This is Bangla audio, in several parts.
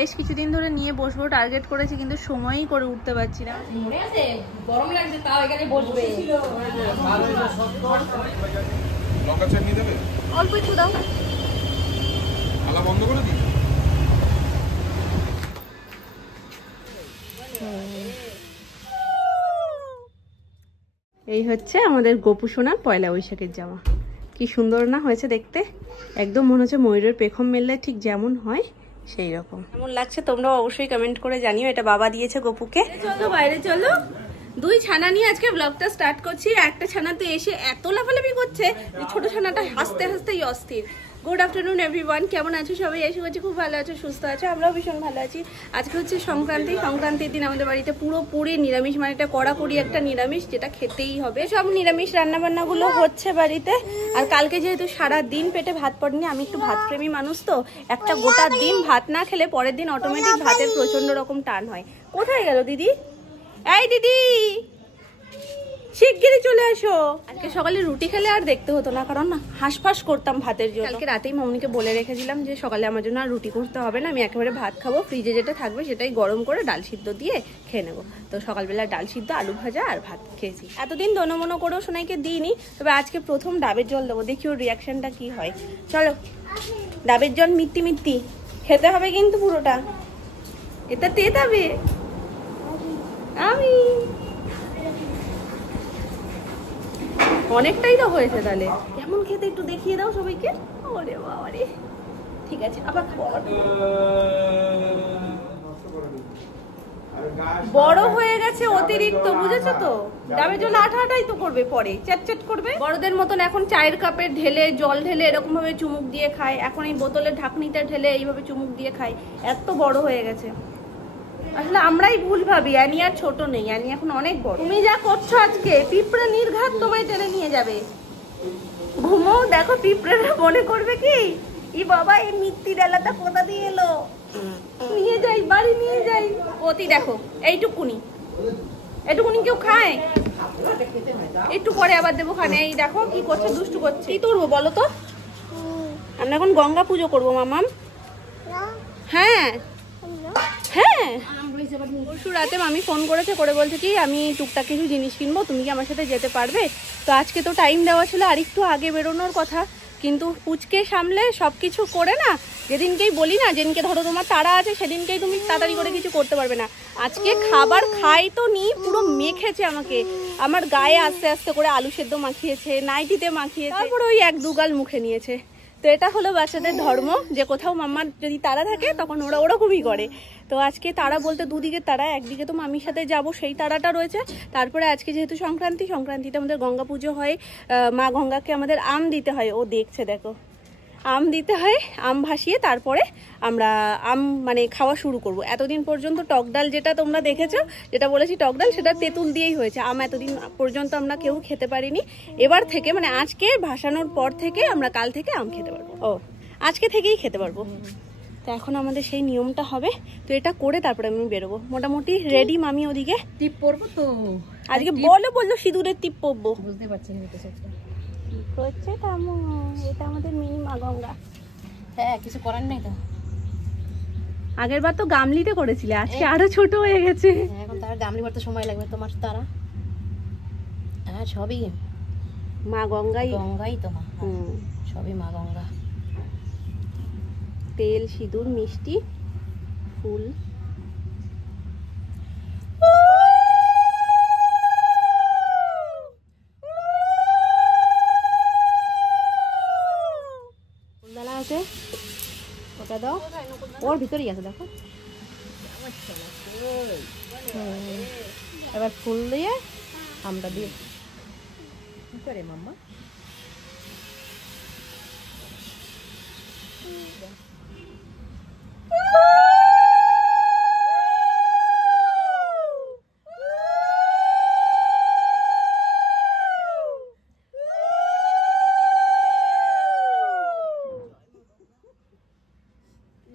বেশ কিছুদিন ধরে নিয়ে বসবো টার্গেট করেছি, কিন্তু সময়ই করে উঠতে পারছি না। মনে আছে গরম লাগছে তাও এখানে বসবে। লঙ্কা চাটনি দেবে? অল্প একটু দাও। আলা বন্ধ করে দিই। এই হচ্ছে আমাদের গোপু সোনার পয়লা বৈশাখের জামা। কি সুন্দর না হয়েছে দেখতে, একদম মনে হচ্ছে ময়ূরের পেখম মেললে ঠিক যেমন হয় সেই রকম। কেমন লাগছে তোমরাও অবশ্যই কমেন্ট করে জানিও। এটা বাবা দিয়েছে গোপুকে। চলো বাইরে চলো, দুই ছানা নিয়ে আজকে ব্লগটা স্টার্ট করছি। একটা ছানা তো এসে এত লাফালাফি করছে যে ছোট ছানাটা হাসতে হাসতেই অস্থির। গুড আফটারনুন এভরিওয়ান, কেমন আছো সবাই? আশা করছি খুব ভালো আছো, সুস্থ আছো। আমরাও ভীষণ ভালো আছি। আজকে হচ্ছে সংক্রান্তি। সংক্রান্তির দিন আমাদের বাড়িতে পুরোপুরি নিরামিষ, মানে এটা কড়াকড়ি একটা নিরামিষ, যেটা খেতেই হবে। সব নিরামিষ রান্নাবান্নাগুলো হচ্ছে বাড়িতে। আর কালকে যেহেতু সারা দিন পেটে ভাত পড়েনি, আমি একটু ভাত প্রেমী মানুষ, তো একটা গোটা দিন ভাত না খেলে পরের দিন অটোমেটিক ভাতের প্রচন্ড রকম টান হয়। কোথায় গেল দিদি? এই দিদি, শিগগিরই চলে আসো। আজকে সকালে রুটি খেলে আর দেখতে হতো না, কারণ না হাঁসফাঁস করতাম ভাতের জন্য। কালকে রাতেই মামনিকে বলে রেখেছিলাম যে সকালে আমার জন্য আর রুটি করতে হবে না, আমি একেবারে ভাত খাবো, ফ্রিজে যেটা থাকবে সেটাই গরম করে ডাল সিদ্ধ দিয়ে খেয়ে নেবো। তো সকালবেলা ডাল সিদ্ধ, আলু ভাজা আর ভাত খেয়েছি। এতদিন দনমনো করেও সোনাইকে দিইনি, তবে আজকে প্রথম ডাবের জল দেবো, দেখি ওর রিয়াকশনটা কি হয়। চলো, ডাবের জল মিত্তি মিত্তি খেতে হবে কিন্তু পুরোটা, এটা তেত হবে। আমি অনেকটাই তো হয়েছে, তাহলে কেমন খেতে একটু দেখিয়ে দাও সবাইকে। ওরে বাবা রে, ঠিক আছে আবার বড় হয়ে গেছে অতিরিক্ত, বুঝেছো তো? ডাবের জল আঠা আঠাই তো করবে, পরে চ্যাট করবে। বড়দের মতন এখন চায়ের কাপে ঢেলে জল ঢেলে এরকম ভাবে চুমুক দিয়ে খায়, এখন এই বোতলের ঢাকনিতে ঢেলে এইভাবে চুমুক দিয়ে খায়। এত বড় হয়ে গেছে। আসলে আমরাই ভুল ভাবি, অ্যানি আর ছোট নেই, অ্যানি এখন অনেক বড়। তুমি যা করছো আজকে, পিঁপড়ে নির্ঘাত তোমায় টেনে নিয়ে যাবে। ঘুমো, দেখো পিঁপড়েরা মনে করবে কি, ই বাবা এই মিত্তি ডালাটা কোথা দিয়ে এলো, নিয়ে যাই বাড়ি নিয়ে যাই। অতি দেখো এইটুকুনি, এটুকুনি কেউ খায়? একটু পরে আবার দেবো খানে। এই দেখো কি করছে, দুষ্টু করছে। কি করবো বলো তো? আমরা এখন গঙ্গা পুজো করবো মামাম। হ্যাঁ হ্যাঁ, পরশু রাতে মামি ফোন করেছে, করে বলছে কি আমি টুকটাক কিছু জিনিস কিনবো, তুমি কি আমার সাথে যেতে পারবে? তো আজকে তো টাইম দেওয়া ছিল আর একটু আগে বেরোনোর কথা, কিন্তু পুচকে সামলে সব কিছু করে না, যেদিনকেই বলি না, যেদিনকে ধরো তোমার তাড়া আছে সেদিনকেই তুমি তাড়াতাড়ি করে কিছু করতে পারবে না। আজকে খাবার খাই তো নি, পুরো মেখেছে আমাকে, আমার গায়ে আস্তে আস্তে করে আলু সেদ্ধ মাখিয়েছে, নাইটিতে মাখিয়েছে, তারপরে ওই এক দুগাল মুখে নিয়েছে। তো এটা হলো বাচ্চাদের ধর্ম, যে কোথাও মাম্মার যদি তাড়া থাকে তখন ওরা ওরকমই করে। তো আজকে তাড়া বলতে দুদিকে তাড়া, একদিকে তো মামির সাথে যাব সেই তাড়াটা রয়েছে, তারপরে আজকে যেহেতু সংক্রান্তিতে আমাদের গঙ্গা পুজো হয়, মা গঙ্গাকে আমাদের আম দিতে হয়, ও দেখছে দেখো, আম দিতে হয়, আম ভাসিয়ে তারপরে আমরা আম মানে খাওয়া শুরু করব। এতদিন পর্যন্ত টক ডাল যেটা তোমরা দেখেছো, যেটা বলেছি টক ডাল, সেটা তেঁতুল দিয়েই হয়েছে। আম এতদিন পর্যন্ত আমরা কেউ খেতে পারিনি, এবার থেকে মানে আজকে ভাসানোর পর থেকে আমরা কাল থেকে আম খেতে পারবো। ও আজকে থেকেই খেতে পারবো। তো এখন আমাদের সেই নিয়মটা হবে, তো এটা করে তারপরে আমি বেরোবো। মোটামুটি রেডি মামি ওদিকে। টিপ পরবো তো আজকে বললো সিঁদুরের টিপ পরবো, বুঝতে পারছি না হচ্ছে তেমন। এটা আমাদের মিনি মা গঙ্গা। হ্যাঁ, কিছু করার নেই তো। আগের বার তো গামলিতে করেছিলে, আজকে আরো ছোট হয়ে গেছে। এখন তার গামলি ভরতে সময় লাগবে, তোমার তারা। হ্যাঁ, সবই মা গঙ্গাই তো মা, সবই মা গঙ্গা। তেল, সিঁদুর, মিষ্টি, ফুল। ফুলদালা আছে, ওটা দাও, ওর ভিতরেই আছে দেখো। এবার ফুল দিয়ে আমরা দিয়ে কি করে মাম্মা।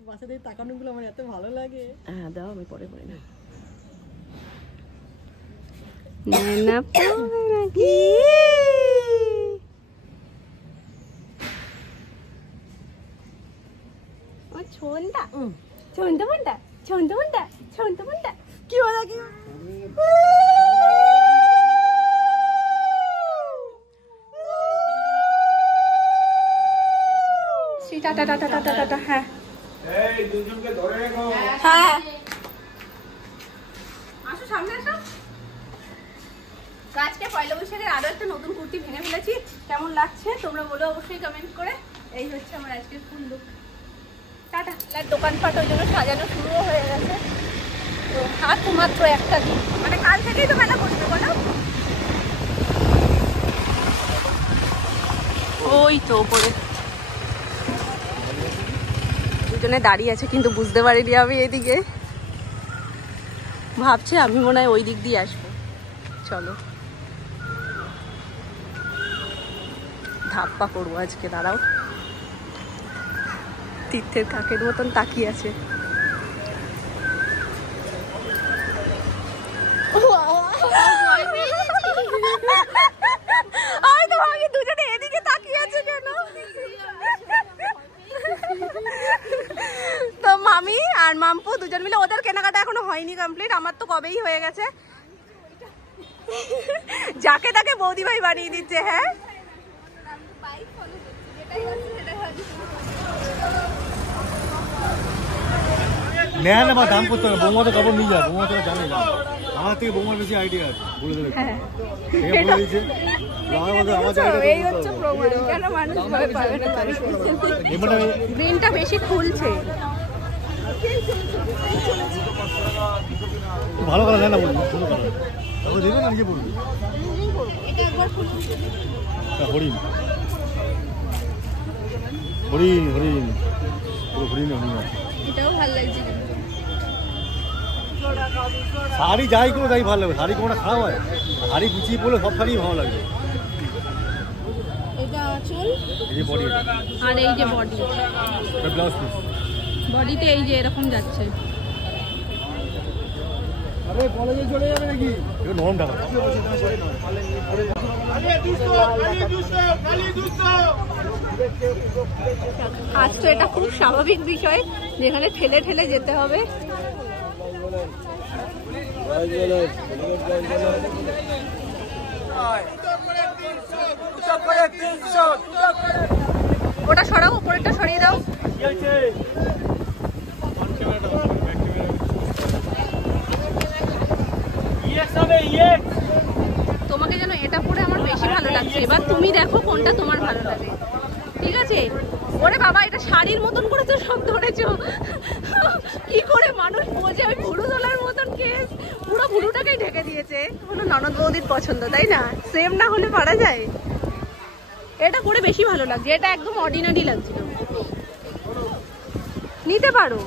বাচ্চাদের তাকানোগুলো আমার এত ভালো লাগে। হ্যাঁ দাও, আমি পরে করি না। ছন্তা মন্তা ছন্তা মন্তা ছন্তা মন্তা কি বলা কি টাটা টাটা টাটা টাটা। হ্যাঁ হ্যাঁ আসো সামনে আসো। আজকে পয়লা বৈশাখের আরো একটা নতুন কুর্তি ভেঙে ফেলেছি, কেমন লাগছে তোমরা বলো অবশ্যই কমেন্ট করে। এই হচ্ছে আমার আজকের ফুল লুক। টাটা। দোকানপাট ওই জন্য সাজানো শুরুও হয়ে গেছে। তো আর তো মাত্র একটা দিন, মানে কাল থেকেই তো মেলা বসবে বলো। ওই তো ওপরে দুজনে দাঁড়িয়ে আছে, কিন্তু বুঝতে পারিনি আমি এদিকে। ভাবছে আমি মনে হয় ওই দিক দিয়ে আসবো। চলো ধাপ্পা করবো আজকে, দাঁড়াও। তীর্থের কাকের মতন তাকিয়ে আছে। দুজনে এদিকে তাকিয়ে আছে কেন? তো মামি আর মাম্পু দুজন মিলে, ওদের কেনাকাটা এখনো হয়নি কমপ্লিট, আমার তো কবেই হয়ে গেছে। যাকে তাকে বৌদি ভাই বানিয়ে দিচ্ছে। হ্যাঁ নেয় না বা দাম করতে হবে, বৌমা তো কাপড় নিয়ে যায়, বৌমা তো জানে না, আমার থেকে বৌমার বেশি আইডিয়া আছে, বলে দেবে। গ্রিনটা বেশি খুলছে, ভালো করে দেয় না, বলবো ছোটো কালার ও দেবে না, নিজে বলবি। হরিণ হরিণ হরিণ পুরো হরিণ হরিণ আছে। এটাও ভালো লাগছে। শাড়ি যাই করে তাই ভালো লাগবে, শাড়ি কোনটা খারাপ হয়? শাড়ি গুছিয়ে পড়লে সব শাড়ি ভালো লাগবে। এটা চুল, এই যে বডি, আর এই যে বডি, এটা ব্লাউজ পিস। বডিতে এই যে এরকম যাচ্ছে। আরে কলেজে চলে যাবে নাকি? এটা নরম টাকা। আজ তো এটা খুব স্বাভাবিক বিষয়, যেখানে ঠেলে ঠেলে যেতে হবে। ওটা সরাও, উপরেরটা সরিয়ে দাও। তোমাকে যেন এটা পরে আমার বেশি ভালো লাগছে, এবার তুমি দেখো কোনটা তোমার ভালো লাগে। ঠিক আছে? ওরে বাবা, এটা শাড়ির মতন করে তো সব ধরেছো, কি করে মানুষ বোঝে? ওই ভুরু তোলার মতন কেস, পুরো ভুরুটাকেই ঢেকে দিয়েছে। হলো ননদ বৌদির পছন্দ, তাই না? সেম না হলে পারা যায়। এটা করে বেশি ভালো লাগছে, এটা একদম অর্ডিনারি লাগছিল। নিতে পারো,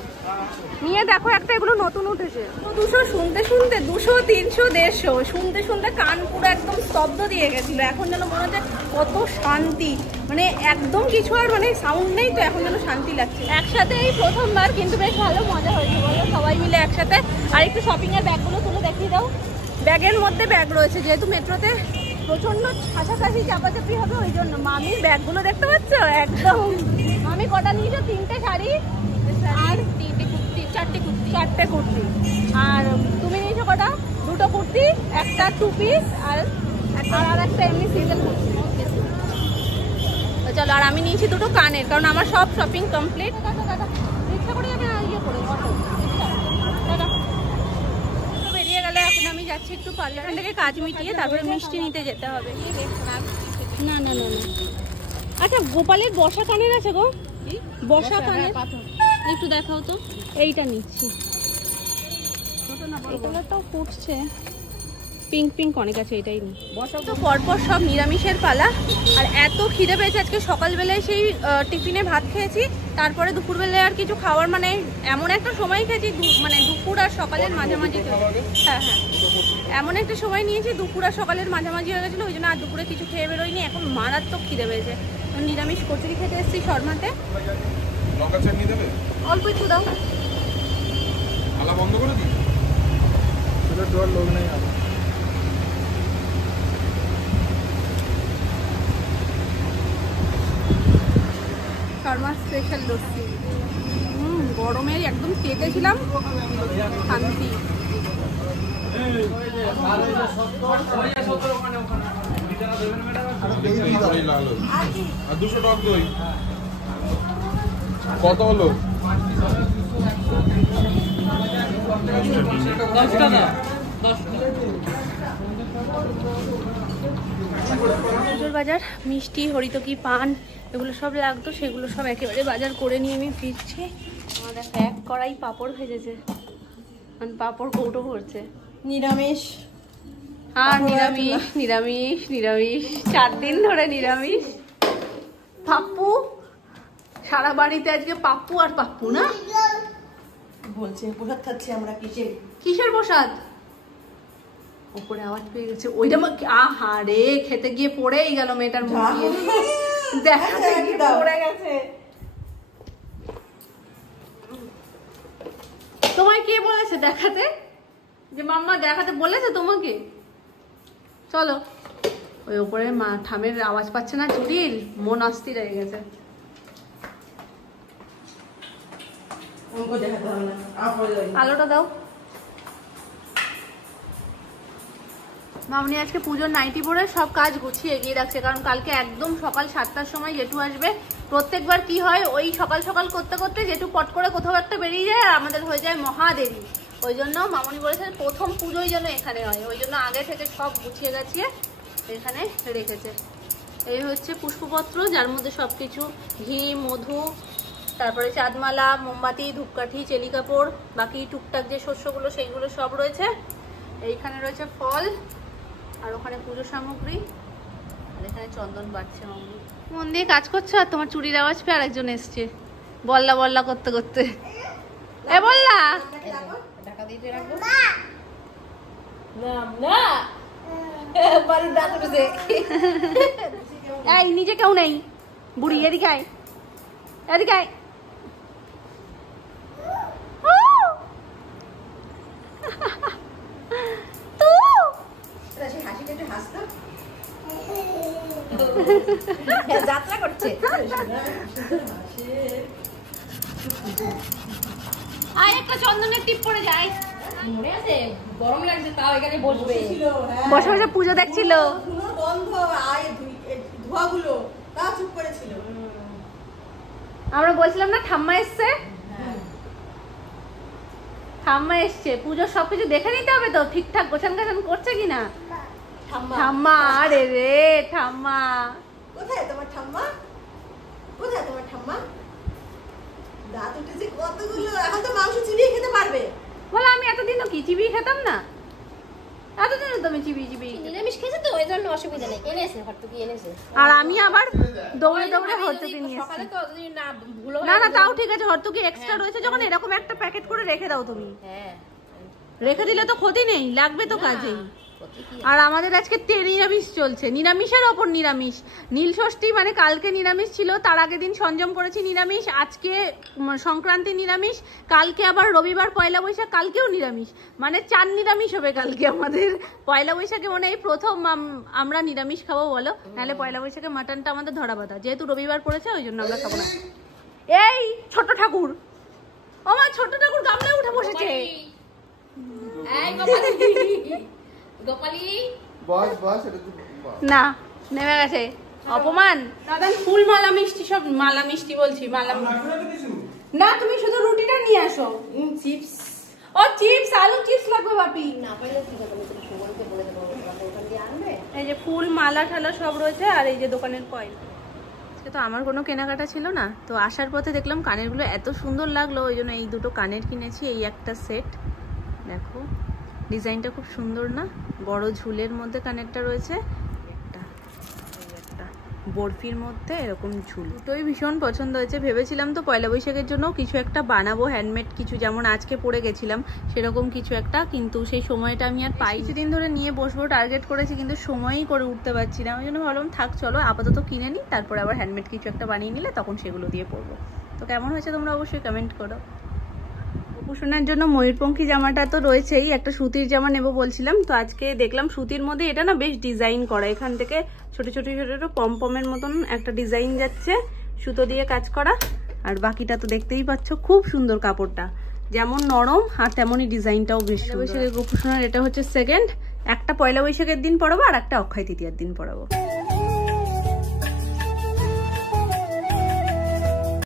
নিয়ে দেখো একটা, এগুলো নতুন উঠেছে। 200 শুনতে শুনতে 200, 300, 150 শুনতে শুনতে কান পুরো একদম স্তব্ধ দিয়ে গেছিল। এখন যেন মনে হচ্ছে কত শান্তি, মানে একদম কিছু আর মানে সাউন্ড নেই, তো এখন যেন শান্তি লাগছে। একসাথে এই প্রথমবার, কিন্তু বেশ ভালো মজা হয়েছে বলো, সবাই মিলে একসাথে। আর একটু শপিং এর ব্যাগগুলো তুলে দেখিয়ে দাও। ব্যাগের মধ্যে ব্যাগ রয়েছে, যেহেতু মেট্রোতে প্রচন্ড ছাঁচাছাঁচি চাপাচাপি হবে, ওই জন্য মামির ব্যাগগুলো দেখতে পাচ্ছ একদম। মামি কটা নিয়েছো? 3টে শাড়ি আর 4টে কুর্তি। আর তুমি নিয়েছো কটা? 2টো কুর্তি, একটা 2 পিস, আর একটা এমনি সিঙ্গেল কুর্তি। চলো, আর আমি নিয়েছি 2টো কানের, কারণ আমার সব শপিং কমপ্লিট। ইচ্ছা করে যাবে ইয়ে করে বেরিয়ে গেলে। এখন আমি যাচ্ছি একটু পার্লার থেকে কাজ মিটিয়ে, তারপরে মিষ্টি নিতে যেতে হবে। না না না না, আচ্ছা গোপালের বসা কানের আছে গো, বসা কানের একটু দেখাও তো। এইটা নিচ্ছি, এই কালারটাও ফুটছে, পিঙ্ক পিঙ্ক অনেক আছে, এটাই নি। তো পরপর সব নিরামিষের পালা। আর এত খিদে পেয়েছে আজকে, সকালবেলায় সেই টিফিনে ভাত খেয়েছি, তারপরে দুপুরবেলায় আর কিছু খাওয়ার মানে এমন একটা সময় খেয়েছি, মানে দুপুর আর সকালের মাঝামাঝি। হ্যাঁ হ্যাঁ, এমন একটা সময় নিয়েছি, দুপুর আর সকালের মাঝামাঝি হয়ে গেছিলো, ওই জন্য আর দুপুরে কিছু খেয়ে বেরোয়নি। এখন মারাত্মক খিদে পেয়েছে, নিরামিষ কচুরি খেতে এসেছি শর্মাতে। অল্প একটু দাও। বন্ধ করে দিই, লোক নেই। শর্মা স্পেশাল লস্যি, গরমে একদম কেটেছিলাম, শান্তি। কত হলো? 10 টাকা। পুজোর বাজার মিষ্টি, হরিতকি, পান এগুলো সব লাগতো, সেগুলো সব একেবারে বাজার করে নিয়ে আমি ফিরছি। আমাদের এক কড়াই পাঁপড় ভেজেছে, পাঁপড় কৌটো ভরছে। নিরামিষ। আর নিরামিষ নিরামিষ নিরামিষ 4 দিন ধরে নিরামিষ। পাপ্পু সারা বাড়িতে আজকে পাপ্পু আর পাপ্পু না বলছে প্রসাদ খাচ্ছি আমরা। কিসের প্রসাদ? ওপরে আওয়াজ পেয়ে গেছে, ওইটা আহা রে, খেতে গিয়ে পড়েই গেল মেয়েটার মুখ দিয়ে, দেখাতে গিয়ে পড়ে গেছে। তোমায় কে বলেছে দেখাতে? যে মাম্মা দেখাতে বলেছে তোমাকে? চলো, ওই উপরে মা ঠামের আওয়াজ পাচ্ছে না চুরির, মন অস্থির হয়ে গেছে। আলোটা দাও। মামনি আজকে পুজোর নাইটি পরে সব কাজ গুছিয়ে এগিয়ে রাখছে, কারণ কালকে একদম সকাল 7টার সময় জেঠু আসবে। প্রত্যেকবার কি হয়, ওই সকাল সকাল করতে করতে জেঠু পট করে কোথাও একটা বেরিয়ে যায় আর আমাদের হয়ে যায় মহাদেবী। ওই জন্য মামনি বলেছে প্রথম পুজোই যেন এখানে হয়, ওই জন্য আগে থেকে সব গুছিয়ে গাছিয়ে এখানে রেখেছে। এই হচ্ছে পুষ্পপত্র, যার মধ্যে সব কিছু ঘি, মধু, তারপরে চাঁদমালা, মোমবাতি, ধূপকাঠি, চেলি কাপড়, বাকি টুকটাক যে শস্যগুলো সেইগুলো সব রয়েছে। এইখানে রয়েছে ফল, আর ওখানে পুজো সামগ্রী, আর এখানে চন্দন বাড়ছে। মামনি মন দিয়ে কাজ করছো, আর তোমার চুরির আওয়াজ পেয়ে আরেকজন এসছে বল্লা বল্লা করতে করতে। এ বল্লা, টাকা দিতে রাখবো এই নিচে কেউ নেই, বুড়ি এদিকে আয়, এদিকে আয়। যাত্রা করছে। আয় একটা চন্দনের টিপ পড়ে যায়। মনে আছে গরম লাগছে তাও এখানে বসবে, বসে বসে পুজো দেখছিল। বন্ধ আয় ধোয়াগুলো তা চুপ করেছিল। আমরা বলছিলাম না ঠাম্মা এসছে, ঠাম্মা এসছে, পুজোর সবকিছু দেখে নিতে হবে তো ঠিকঠাক গোছান গাছান করছে কিনা। ঠাম্মা, আরে রে ঠাম্মা কোথায় তোমার ঠাম্মা? কোথায় তোমার ঠাম্মা? দাঁত উঠেছে কতগুলো, এখন তো মাংস চিবিয়ে খেতে পারবে। বলো আমি এতদিনও কি চিবিয়ে খেতাম না, এতদিনও তো আমি চিবিয়ে চিবিয়ে। নিরামিষ খেয়েছে তো ওই জন্য অসুবিধা নেই, এনেছে হরতুকি এনেছে। আর আমি আবার দৌড়ে দৌড়ে হরতুকি নিয়ে এসেছি। সকালে তো অতদিন না ভুলো না না তাও ঠিক আছে, হরতুকি এক্সট্রা রয়েছে যখন এরকম একটা প্যাকেট করে রেখে দাও তুমি। হ্যাঁ রেখে দিলে তো ক্ষতি নেই, লাগবে তো কাজে। আর আমাদের আজকে নিরামিষ চলছে, নিরামিষের ওপর নিরামিষ। নীল ষষ্ঠী মানে কালকে নিরামিষ ছিল, তার আগের দিন সংযম করেছি নিরামিষ, আজকে সংক্রান্তি নিরামিষ, কালকে আবার রবিবার পয়লা বৈশাখ, কালকেও নিরামিষ, মানে 4 নিরামিষ হবে কালকে আমাদের। পয়লা বৈশাখে মনে হয় প্রথম আমরা নিরামিষ খাবো বলো, নাহলে পয়লা বৈশাখে মাটনটা আমাদের ধরা বাঁধা, যেহেতু রবিবার পড়েছে ওই জন্য আমরা খাবো না। এই ছোট ঠাকুর, আমার ছোট ঠাকুর গামলায় উঠে বসেছে। না নেমে গেছে, অপমান। দাদা ফুল মালা মিষ্টি, সব মালা মিষ্টি বলছি, মালা না, তুমি শুধু রুটিটা নিয়ে আসো। চিপস, ও চিপস, আলু চিপস লাগবে বাপি। না পাইলে ঠিক আছে, আমি তুমি সুমনকে বলে দেবো ওখান দিয়ে আনবে। এই যে ফুল মালা ঠালা সব রয়েছে, আর এই যে দোকানের পয়লা। আজকে তো আমার কোনো কেনাকাটা ছিল না, তো আসার পথে দেখলাম কানেরগুলো এত সুন্দর লাগলো, ওই জন্য এই দুটো কানের কিনেছি। এই একটা সেট দেখো, ডিজাইনটা খুব সুন্দর না, বড় ঝুলের মধ্যে কানেরটা রয়েছে, একটা বরফির মধ্যে এরকম ঝুল, দুটোই ভীষণ পছন্দ হয়েছে। ভেবেছিলাম তো পয়লা বৈশাখের জন্য কিছু একটা বানাবো, হ্যান্ডমেড কিছু, যেমন আজকে পরে গেছিলাম সেরকম কিছু একটা, কিন্তু সেই সময়টা আমি আর পাই। কিছুদিন ধরে নিয়ে বসবো টার্গেট করেছি, কিন্তু সময়ই করে উঠতে পারছি না, ওই জন্য ভাবলাম থাক চলো আপাতত কিনে নিই, তারপরে আবার হ্যান্ডমেড কিছু একটা বানিয়ে নিলে তখন সেগুলো দিয়ে পরবো। তো কেমন হয়েছে তোমরা অবশ্যই কমেন্ট করো। শোনার জন্য ময়ূরপঙ্খী জামাটা তো রয়েছেই, একটা সুতির জামা নেব বলছিলাম, তো আজকে দেখলাম সুতির মধ্যে এটা না বেশ ডিজাইন করা, এখান থেকে ছোট ছোট ছোট ছোট পমপমের মতন একটা ডিজাইন যাচ্ছে, সুতো দিয়ে কাজ করা, আর বাকিটা তো দেখতেই পাচ্ছ, খুব সুন্দর কাপড়টা, যেমন নরম আর তেমনই ডিজাইনটাও বেশ। বৈশাখের গোপুসোনার এটা হচ্ছে সেকেন্ড, একটা পয়লা বৈশাখের দিন পরাবো আর একটা অক্ষয় তৃতীয়ার দিন পরাবো।